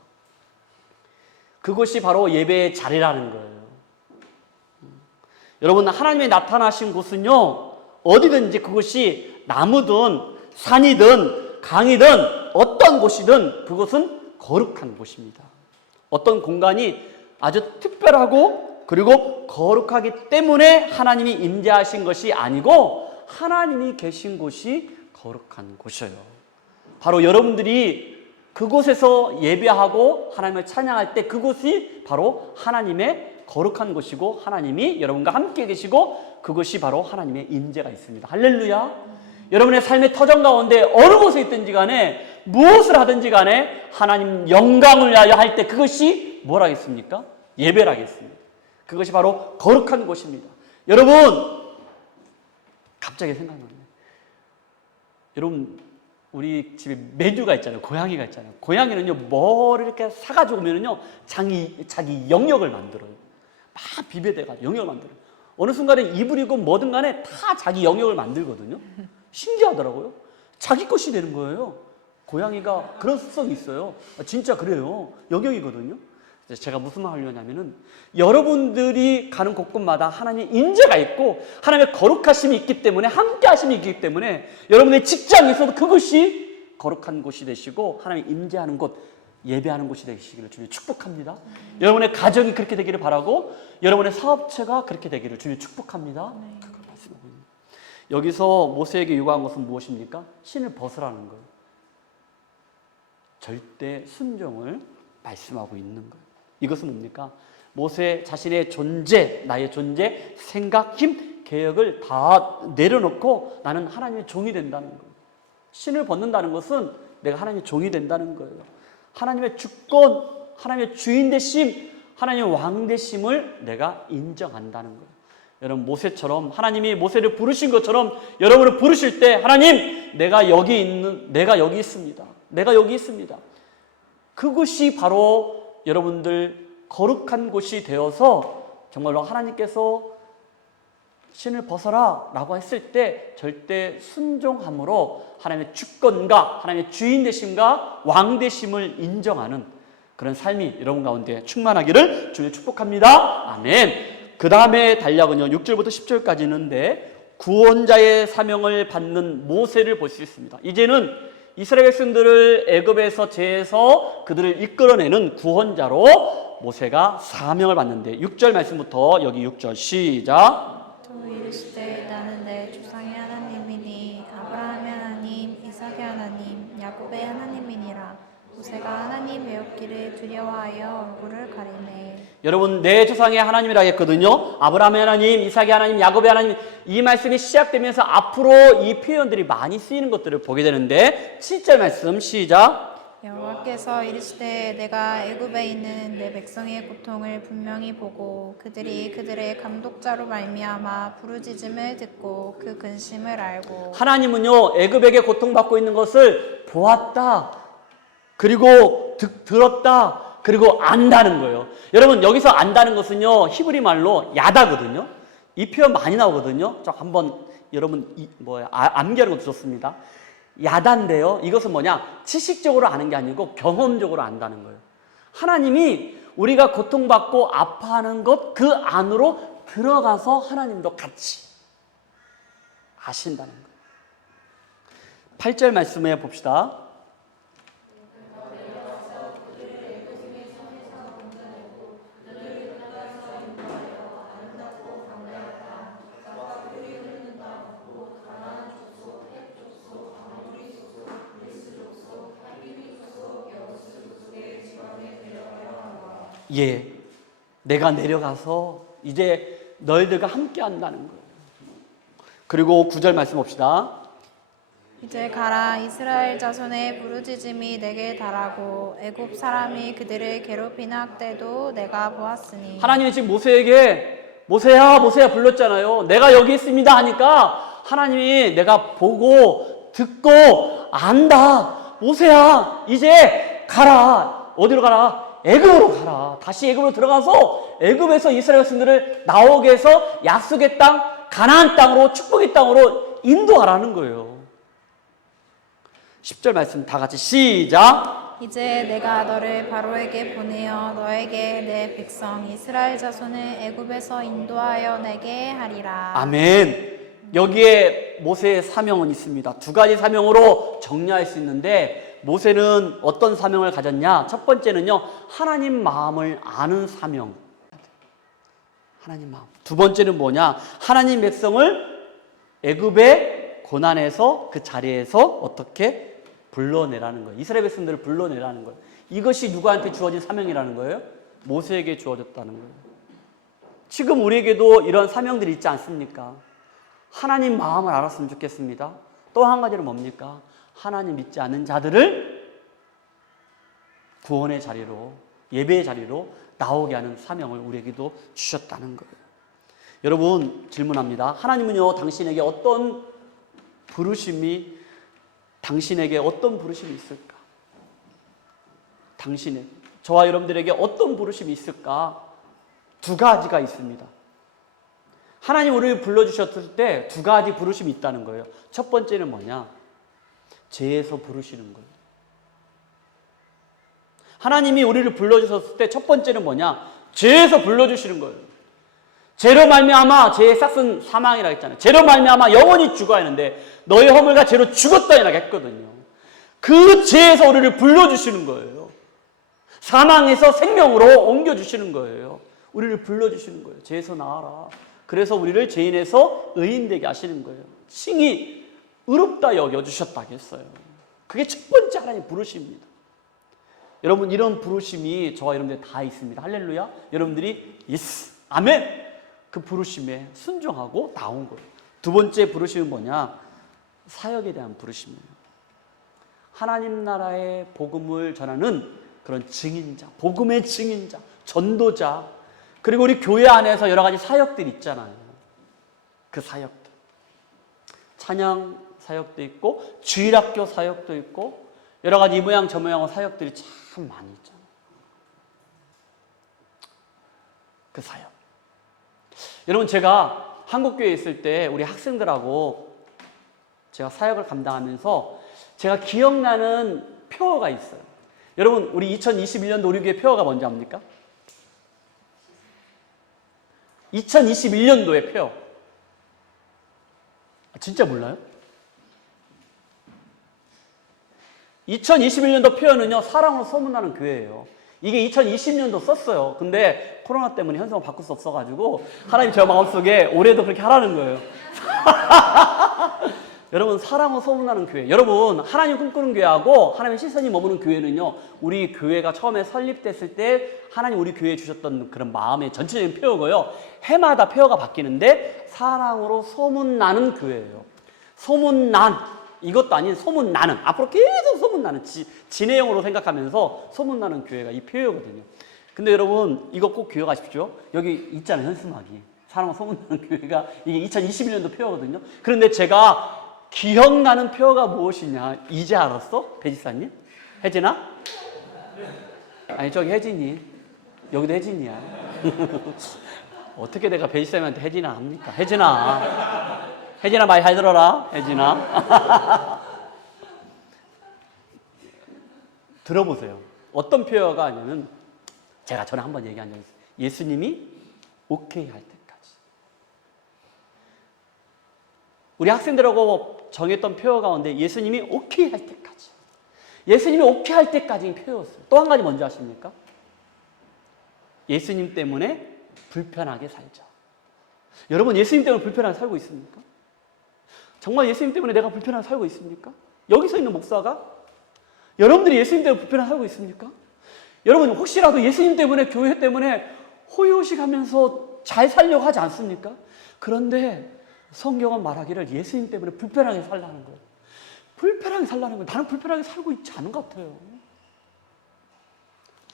그것이 바로 예배의 자리라는 거예요. 여러분 하나님이 나타나신 곳은요 어디든지 그것이 나무든 산이든 강이든 어떤 곳이든 그것은 거룩한 곳입니다. 어떤 공간이 아주 특별하고 그리고 거룩하기 때문에 하나님이 임재하신 것이 아니고 하나님이 계신 곳이 거룩한 곳이에요. 바로 여러분들이 그곳에서 예배하고 하나님을 찬양할 때 그곳이 바로 하나님의 거룩한 곳이고 하나님이 여러분과 함께 계시고 그것이 바로 하나님의 임재가 있습니다. 할렐루야. 여러분의 삶의 터전 가운데 어느 곳에 있든지 간에 무엇을 하든지 간에 하나님 영광을 위하여 할 때 그것이 뭘 하겠습니까? 예배를 하겠습니다. 그것이 바로 거룩한 곳입니다. 여러분 갑자기 생각나네. 여러분 우리 집에 메뉴가 있잖아요. 고양이가 있잖아요. 고양이는요 뭐를 이렇게 사가지고 오면은요 자기 영역을 만들어요. 막 비벼대가지고 영역을 만들어요. 어느 순간에 이불이고 뭐든 간에 다 자기 영역을 만들거든요. 신기하더라고요. 자기 것이 되는 거예요. 고양이가 그런 습성이 있어요. 진짜 그래요. 영역이거든요. 제가 무슨 말 하려냐면은 여러분들이 가는 곳곳마다 하나님의 임재가 있고 하나님의 거룩하심이 있기 때문에 함께 하심이 있기 때문에 여러분의 직장에서도 그것이 거룩한 곳이 되시고 하나님의 임재하는 곳, 예배하는 곳이 되시기를 주님 축복합니다. 여러분의 가정이 그렇게 되기를 바라고 여러분의 사업체가 그렇게 되기를 주님 축복합니다. 그걸 말씀하고 있는 여기서 모세에게 요구한 것은 무엇입니까? 신을 벗으라는 거예요. 절대 순종을 말씀하고 있는 거예요. 이것은 뭡니까? 모세 자신의 존재, 나의 존재, 생각, 힘, 계획을 다 내려놓고 나는 하나님의 종이 된다는 거예요. 신을 벗는다는 것은 내가 하나님의 종이 된다는 거예요. 하나님의 주권, 하나님의 주인 되심, 하나님의 왕 되심을 내가 인정한다는 거예요. 여러분 모세처럼 하나님이 모세를 부르신 것처럼 여러분을 부르실 때 하나님 내가 여기 있습니다. 내가 여기 있습니다. 그곳이 바로 여러분들 거룩한 곳이 되어서 정말로 하나님께서 신을 벗어라 라고 했을 때 절대 순종함으로 하나님의 주권과 하나님의 주인 되심과 왕 되심을 인정하는 그런 삶이 여러분 가운데 충만하기를 주님 축복합니다. 아멘. 그 다음에 단락은요 6절부터 10절까지 있는데 구원자의 사명을 받는 모세를 볼 수 있습니다. 이제는 이스라엘 백성들을 애굽에서 제해서 그들을 이끌어내는 구원자로 모세가 사명을 받는데 6절 말씀부터 여기 6절 시작. 또 이르시되 나는 내 조상의 하나님이니 아브라함의 하나님 이삭의 하나님 야곱의 하나님이니라. 모세가 하나님 외웠기를 두려워하여 얼굴을 가리매. 여러분 내 조상의 하나님이라 했거든요. 아브라함의 하나님, 이삭의 하나님, 야곱의 하나님. 이 말씀이 시작되면서 앞으로 이 표현들이 많이 쓰이는 것들을 보게 되는데 7절 말씀 시작. 여호와께서 이르시되 내가 애굽에 있는 내 백성의 고통을 분명히 보고 그들이 그들의 감독자로 말미암아 부르짖음을 듣고 그 근심을 알고. 하나님은요 애굽에게 고통받고 있는 것을 보았다, 그리고 들었다, 그리고 안다는 거예요. 여러분 여기서 안다는 것은요 히브리 말로 야다거든요. 이 표현 많이 나오거든요. 저 한번 여러분 암기하는 것도 좋습니다. 야단데요. 이것은 뭐냐? 지식적으로 아는 게 아니고 경험적으로 안다는 거예요. 하나님이 우리가 고통받고 아파하는 것 그 안으로 들어가서 하나님도 같이 아신다는 거예요. 8절 말씀에 봅시다. 예, 내가 내려가서 이제 너희들과 함께 한다는 거예요. 그리고 9절 말씀 봅시다. 이제 가라 이스라엘 자손의 부르짖음이 내게 달하고 애굽 사람이 그들을 괴롭히는 학대도 내가 보았으니. 하나님이 지금 모세에게 모세야 모세야 불렀잖아요. 내가 여기 있습니다 하니까 하나님이 내가 보고 듣고 안다. 모세야 이제 가라. 어디로 가라? 애굽으로 가라. 다시 애굽으로 들어가서 애굽에서 이스라엘 백성들을 나오게 해서 약속의 땅 가나안 땅으로 축복의 땅으로 인도하라는 거예요. 10절 말씀 다 같이 시작. 이제 내가 너를 바로에게 보내어 너에게 내 백성 이스라엘 자손을 애굽에서 인도하여 내게 하리라. 아멘. 여기에 모세의 사명은 있습니다. 두 가지 사명으로 정리할 수 있는데 모세는 어떤 사명을 가졌냐? 첫 번째는요, 하나님 마음을 아는 사명. 하나님 마음. 두 번째는 뭐냐? 하나님 백성을 애굽의 고난에서 그 자리에서 어떻게 불러내라는 거예요. 이스라엘 백성들을 불러내라는 거예요. 이것이 누구한테 주어진 사명이라는 거예요? 모세에게 주어졌다는 거예요. 지금 우리에게도 이런 사명들이 있지 않습니까? 하나님 마음을 알았으면 좋겠습니다. 또 한 가지는 뭡니까? 하나님 믿지 않는 자들을 구원의 자리로, 예배의 자리로 나오게 하는 사명을 우리에게도 주셨다는 거예요. 여러분 질문합니다. 하나님은요 당신에게 어떤 부르심이 있을까? 당신에게, 저와 여러분들에게 어떤 부르심이 있을까? 두 가지가 있습니다. 하나님 우리를 불러주셨을 때 두 가지 부르심이 있다는 거예요. 첫 번째는 뭐냐? 죄에서 부르시는 거예요. 하나님이 우리를 불러주셨을 때 첫 번째는 뭐냐? 죄에서 불러주시는 거예요. 죄로 말미암아 죄의 싹은 사망이라 했잖아요. 죄로 말미암아 영원히 죽어야 하는데 너의 허물과 죄로 죽었다이라 했거든요. 그 죄에서 우리를 불러주시는 거예요. 사망에서 생명으로 옮겨주시는 거예요. 우리를 불러주시는 거예요. 죄에서 나와라. 그래서 우리를 죄인에서 의인되게 하시는 거예요. 칭이 의롭다 여겨주셨다고 했어요. 그게 첫 번째 하나님 부르심입니다. 여러분 이런 부르심이 저와 여러분들 다 있습니다. 할렐루야. 여러분들이 예스 아멘 그 부르심에 순종하고 나온 거예요. 두 번째 부르심은 뭐냐? 사역에 대한 부르심이에요. 하나님 나라의 복음을 전하는 그런 증인자, 복음의 증인자, 전도자, 그리고 우리 교회 안에서 여러 가지 사역들이 있잖아요. 그 사역들. 찬양 사역도 있고 주일학교 사역도 있고 여러 가지 이 모양 저 모양의 사역들이 참 많이 있잖아요. 그 사역. 여러분 제가 한국교회에 있을 때 우리 학생들하고 제가 사역을 감당하면서 제가 기억나는 표어가 있어요. 여러분 우리 2021년도 우리 교회 표어가 뭔지 압니까? 2021년도의 표어. 진짜 몰라요? 2021년도 표현은요, 사랑으로 소문나는 교회예요. 이게 2020년도 썼어요. 근데 코로나 때문에 현상을 바꿀 수 없어가지고 하나님 저 마음속에 올해도 그렇게 하라는 거예요. 여러분, 사랑으로 소문나는 교회. 여러분, 하나님 꿈꾸는 교회하고 하나님의 시선이 머무는 교회는요, 우리 교회가 처음에 설립됐을 때 하나님 우리 교회에 주셨던 그런 마음의 전체적인 표어고요. 해마다 표어가 바뀌는데 사랑으로 소문나는 교회예요. 소문난. 이것도 아닌 소문나는, 앞으로 계속 소문나는, 진해형으로 생각하면서 소문나는 교회가 이 표현이거든요. 근데 여러분 이거 꼭 기억하십시오. 여기 있잖아요, 현수막이. 사랑과 소문나는 교회가 이게 2021년도 표어거든요. 그런데 제가 기억나는 표어가 무엇이냐 이제 알았어? 배지사님? 혜진아? 아니 저기 혜진이, 여기도 혜진이야. 어떻게 내가 배지사님한테 혜진아 합니까? 혜진아 많이 잘 들어라. 혜진아. 들어보세요. 어떤 표현가 아니면 제가 전에 한번 얘기한 적이 있어요. 예수님이 오케이 할 때까지. 우리 학생들하고 정했던 표현 가운데 예수님이 오케이 할 때까지. 예수님이 오케이 할 때까지 표현이었어요. 또 한 가지 뭔지 아십니까? 예수님 때문에 불편하게 살자. 여러분 예수님 때문에 불편하게 살고 있습니까? 정말 예수님 때문에 내가 불편하게 살고 있습니까? 여기서 있는 목사가? 여러분들이 예수님 때문에 불편하게 살고 있습니까? 여러분 혹시라도 예수님 때문에 교회 때문에 호요식하면서 잘 살려고 하지 않습니까? 그런데 성경은 말하기를 예수님 때문에 불편하게 살라는 거예요. 불편하게 살라는 거예요. 나는 불편하게 살고 있지 않은 것 같아요.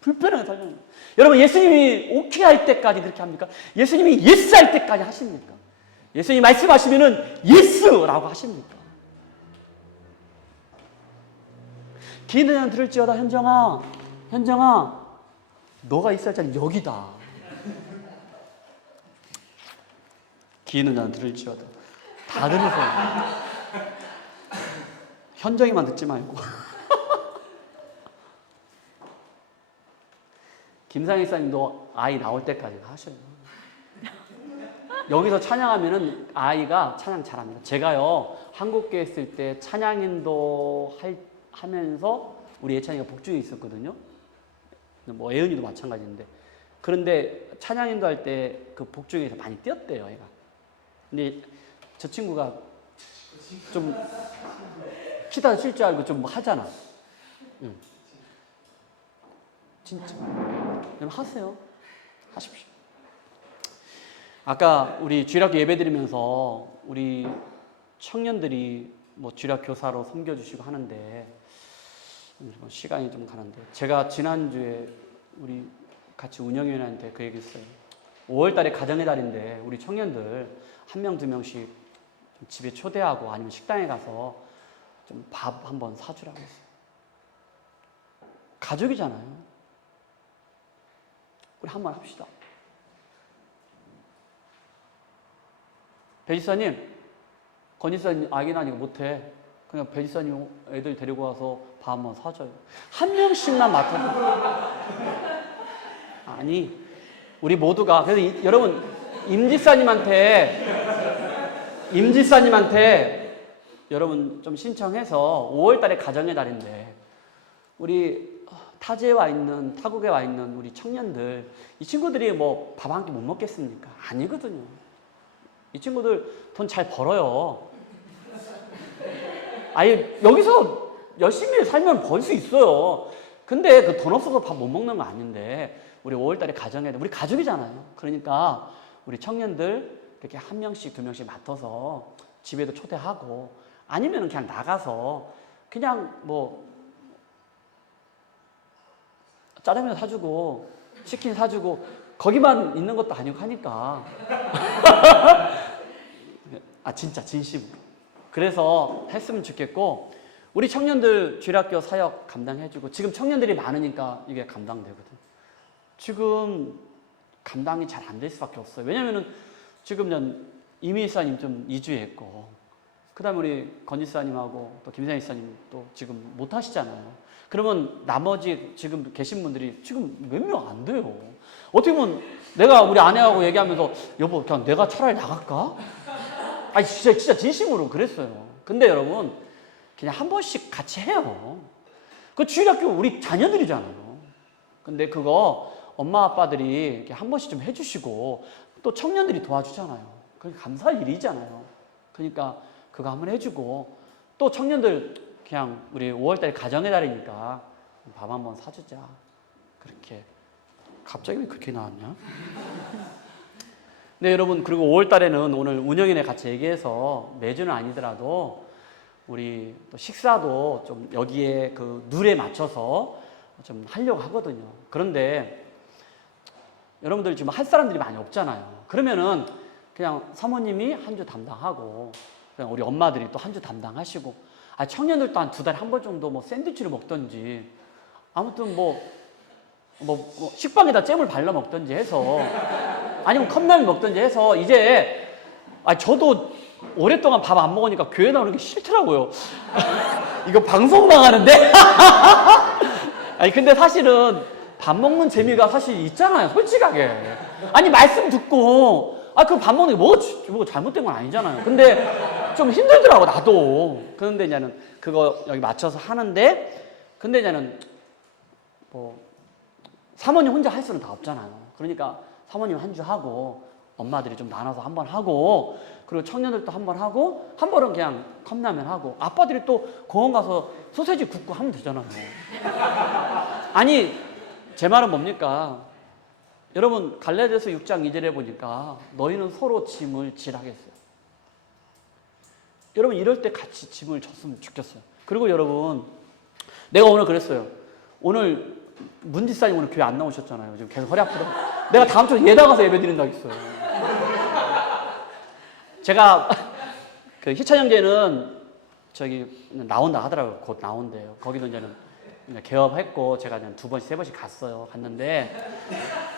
불편하게 살라는 거예요. 여러분 예수님이 오케이 할 때까지 그렇게 합니까? 예수님이 예스 할 때까지 하십니까? 예수님이 말씀하시면은 예스라고 하십니까? 기는 자는 들을지어다. 현정아, 너가 있어야 할 자는 여기다. 기는 자는 들을지어다. 다 들으세요. 현정이만 듣지 말고. 김상희 사님도 아이 나올 때까지 하셔요. 여기서 찬양하면은 아이가 찬양 잘합니다. 제가요 한국교회 있을 때 찬양인도 하면서 우리 예찬이가 복중에 있었거든요. 뭐 예은이도 마찬가지인데, 그런데 찬양인도 할 때 그 복중에서 많이 뛰었대요, 얘가. 근데 저 친구가 좀 기타 칠 줄 알고 좀 하잖아. 응. 진짜. 여러분 하세요. 하십시오. 아까 우리 주일학교 예배 드리면서 우리 청년들이 뭐 주일학 교사로 섬겨주시고 하는데 시간이 좀 가는데, 제가 지난주에 우리 같이 운영위원한테 그 얘기 했어요. 5월 달에 가정의 달인데 우리 청년들 한 명, 두 명씩 좀 집에 초대하고 아니면 식당에 가서 좀 밥 한번 사주라고 했어요. 가족이잖아요. 우리 한번 합시다. 배지사님, 건지사님 아기는 아니고 못해. 그냥 배지사님 애들 데리고 와서 밥 한번 사줘요. 한 명씩만 맡아서. 아니, 우리 모두가. 그래서 여러분, 임지사님한테 여러분 좀 신청해서 5월 달에 가정의 달인데, 우리 타지에 와 있는, 타국에 와 있는 우리 청년들, 이 친구들이 뭐 밥 한 끼 못 먹겠습니까? 아니거든요. 이 친구들 돈 잘 벌어요. 아니, 여기서 열심히 살면 벌 수 있어요. 근데 그 돈 없어서 밥 못 먹는 거 아닌데, 우리 5월달에 가정에, 우리 가족이잖아요. 그러니까 우리 청년들 이렇게 한 명씩, 두 명씩 맡아서 집에도 초대하고, 아니면 그냥 나가서 그냥 뭐 짜장면 사주고 치킨 사주고 거기만 있는 것도 아니고 하니까 진짜 진심으로. 그래서 했으면 좋겠고, 우리 청년들 주일학교 사역 감당해주고, 지금 청년들이 많으니까 이게 감당되거든. 지금 감당이 잘 안 될 수밖에 없어요. 왜냐면은 지금 이미 이사님 좀 이주했고, 그 다음에 우리 건 이사님하고 또 김상희 이사님 또 지금 못 하시잖아요. 그러면 나머지 지금 계신 분들이 지금 몇 명 안 돼요. 어떻게 보면 내가 우리 아내하고 얘기하면서 여보, 그냥 내가 차라리 나갈까? 아니, 진짜 진심으로 그랬어요. 근데 여러분, 그냥 한 번씩 같이 해요. 그 주일학교 우리 자녀들이잖아요. 근데 그거 엄마 아빠들이 이렇게 한 번씩 좀 해주시고 또 청년들이 도와주잖아요. 그게 감사할 일이잖아요. 그러니까 그거 한번 해주고, 또 청년들 그냥 우리 5월달에 가정의 달이니까 밥 한번 사주자. 그렇게. 갑자기 왜 그렇게 나왔냐? 네, 여러분, 그리고 5월달에는 오늘 운영인에 같이 얘기해서 매주는 아니더라도 우리 또 식사도 좀 여기에 그 룰에 맞춰서 좀 하려고 하거든요. 그런데 여러분들 지금 할 사람들이 많이 없잖아요. 그러면은 그냥 사모님이 한 주 담당하고, 그냥 우리 엄마들이 또 한 주 담당하시고, 청년들도 한 2달에 한 번 정도 뭐 샌드위치를 먹던지, 아무튼 뭐 식빵에다 잼을 발라 먹던지 해서, 아니면 컵라면 먹던지 해서, 이제 저도 오랫동안 밥 안 먹으니까 교회 나오는 게 싫더라고요. 이거 방송 나가는데? 아니, 근데 사실은 밥 먹는 재미가 사실 있잖아요, 솔직하게. 아니, 말씀 듣고, 그 밥 먹는 게 뭐가 잘못된 건 아니잖아요. 근데 좀 힘들더라고, 나도. 그런데 이제는 그거 여기 맞춰서 하는데, 근데 이제는 사모님 혼자 할 수는 다 없잖아요. 그러니까 사모님 한 주 하고, 엄마들이 좀 나눠서 한 번 하고, 그리고 청년들도 한 번 하고, 한 번은 그냥 컵라면 하고, 아빠들이 또 공원 가서 소세지 굽고 하면 되잖아요. 아니, 제 말은 뭡니까? 여러분, 갈라디아서 6장 2절에 보니까 너희는 서로 짐을 지라겠어요. 여러분, 이럴 때 같이 짐을 졌으면 좋겠어요. 그리고 여러분, 내가 오늘 그랬어요. 오늘 문지사님 오늘 교회 안 나오셨잖아요. 지금 계속 허리 아프다. 내가 다음 주에 예다 가서 예배 드린다고 했어요. 제가 그 희찬 형제는 저기 나온다 하더라고요. 곧 나온대요. 거기도 이제는 개업했고, 제가 그냥 2번씩 3번씩 갔어요. 갔는데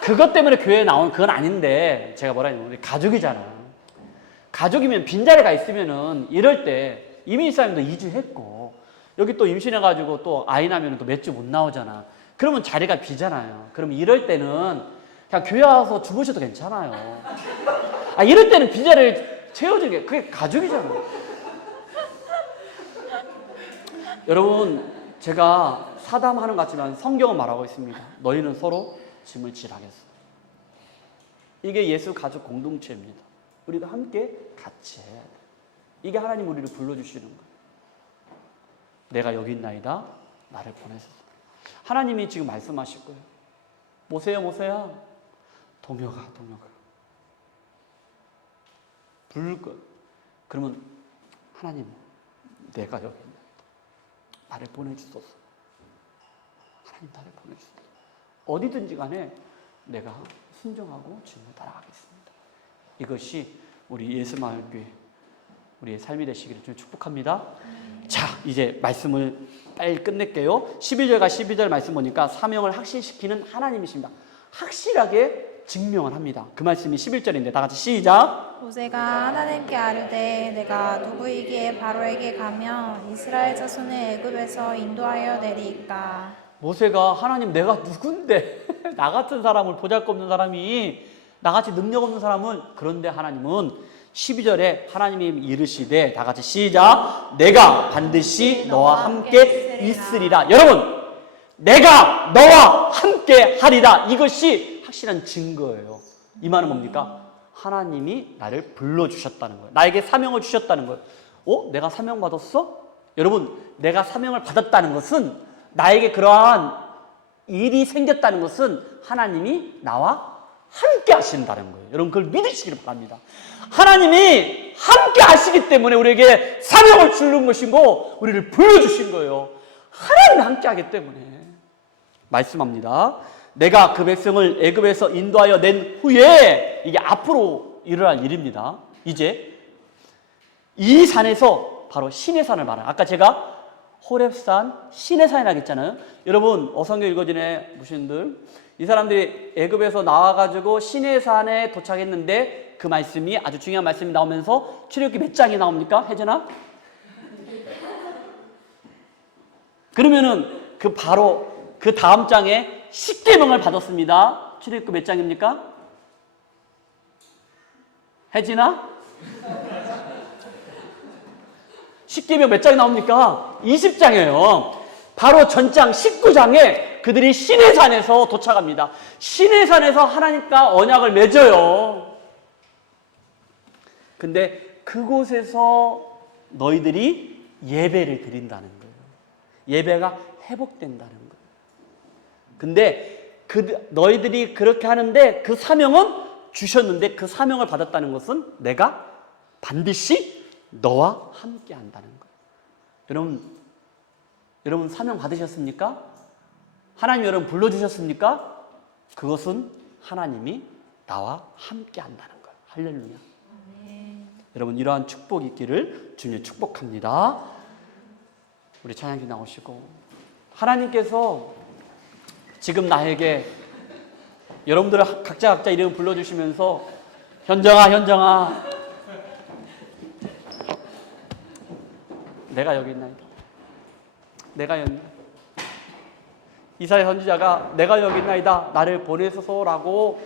그것 때문에 교회에 나온 그건 아닌데, 제가 뭐라 했냐면 우리 가족이잖아. 가족이면 빈자리가 있으면은 이럴 때, 이미 이사님도 이주했고 여기 또 임신해가지고 또 아이 나면 또 몇 주 못 나오잖아. 그러면 자리가 비잖아요. 그럼 이럴 때는 그냥 교회 와서 주무셔도 괜찮아요. 이럴 때는 빈자리를 채워주는 게 그게 가족이잖아요. 여러분, 제가 사담하는 것 같지만 성경은 말하고 있습니다. 너희는 서로 짐을 지라겠어. 이게 예수 가족 공동체입니다. 우리가 함께 같이 해야 돼. 이게 하나님 우리를 불러주시는 거예요. 내가 여기 있나이다. 나를 보내소서. 하나님이 지금 말씀하실 거예요. 모세야, 모세야. 동요가. 부를 거예요. 그러면 하나님, 내가 여기 있나이다. 나를 보내주소서. 하나님, 나를 보내주소서. 어디든지 간에 내가 순종하고 주님을 따라가겠습니다. 이것이 우리 예수마을교회, 우리의 삶이 되시기를 좀 축복합니다. 자, 이제 말씀을 빨리 끝낼게요. 11절과 12절 말씀 보니까 사명을 확신시키는 하나님이십니다. 확실하게 증명을 합니다. 그 말씀이 11절인데 다 같이 시작. 모세가 하나님께 아뢰되 내가 누구이기에 바로에게 가며 이스라엘 자손을 애굽에서 인도하여 내리이까. 모세가 하나님, 내가 누군데 나 같은 사람을, 보잘것없는 사람이, 나같이 능력 없는 사람을, 그런데 하나님은 12절에 하나님이 이르시되 다 같이 시작. 내가 반드시 너와 함께 있으리라. 여러분, 내가 너와 함께 하리라. 이것이 확실한 증거예요. 이 말은 뭡니까? 하나님이 나를 불러주셨다는 거예요. 나에게 사명을 주셨다는 거예요. 내가 사명 받았어? 여러분, 내가 사명을 받았다는 것은, 나에게 그러한 일이 생겼다는 것은 하나님이 나와 함께 하신다는 거예요. 여러분, 그걸 믿으시기를 바랍니다. 하나님이 함께 하시기 때문에 우리에게 사명을 주는 것이고 우리를 불러주신 거예요. 하나님이 함께 하기 때문에. 말씀합니다. 내가 그 백성을 애굽에서 인도하여 낸 후에, 이게 앞으로 일어날 일입니다. 이제 이 산에서 바로 시내산을 말해요. 아까 제가 호렙산, 시내산이라고 했잖아요. 여러분 어성경 읽어주네 무신들, 이 사람들이 애굽에서 나와가지고 시내산에 도착했는데 그 말씀이 아주 중요한 말씀이 나오면서 출애굽기 몇 장이 나옵니까? 혜진아? 그러면은 그 바로 그 다음 장에 십계명을 받았습니다. 출애굽기 몇 장입니까? 혜진아? 십계명 몇 장이 나옵니까? 20장이에요. 바로 전장 19장에 그들이 시내산에서 도착합니다. 시내산에서 하나님과 언약을 맺어요. 근데 그곳에서 너희들이 예배를 드린다는 거예요. 예배가 회복된다는 거예요. 근데 너희들이 그렇게 하는데 그 사명은 주셨는데 그 사명을 받았다는 것은 내가 반드시 너와 함께 한다는 거예요. 여러분 사명 받으셨습니까? 하나님 여러분 불러주셨습니까? 그것은 하나님이 나와 함께 한다는 거예요. 할렐루야. 여러분 이러한 축복이 있기를 주님 축복합니다. 우리 찬양팀 나오시고, 하나님께서 지금 나에게 여러분들 각자 이름 불러주시면서 현정아 내가 여기 있나이다. 내가 여기 있나이다. 이사야 선지자가 내가 여기 있나이다 나를 보내소서라고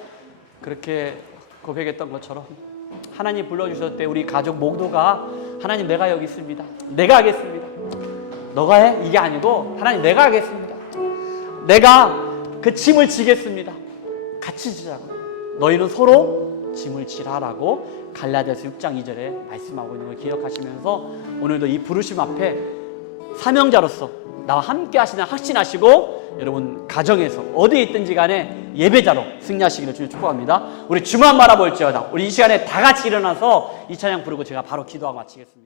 그렇게 고백했던 것처럼 하나님 불러주셨을 때 우리 가족 모두가 하나님 내가 여기 있습니다. 내가 하겠습니다. 너가 해? 이게 아니고 하나님 내가 하겠습니다. 내가 그 짐을 지겠습니다. 같이 지자고. 너희는 서로 짐을 지라라고 갈라디아서 6장 2절에 말씀하고 있는 걸 기억하시면서 오늘도 이 부르심 앞에 사명자로서 나와 함께 하시는 확신하시고 여러분 가정에서 어디에 있든지 간에 예배자로 승리하시기를 주님 축복합니다. 우리 주만 바라볼지어다. 우리 이 시간에 다 같이 일어나서 이 찬양 부르고 제가 바로 기도하고 마치겠습니다.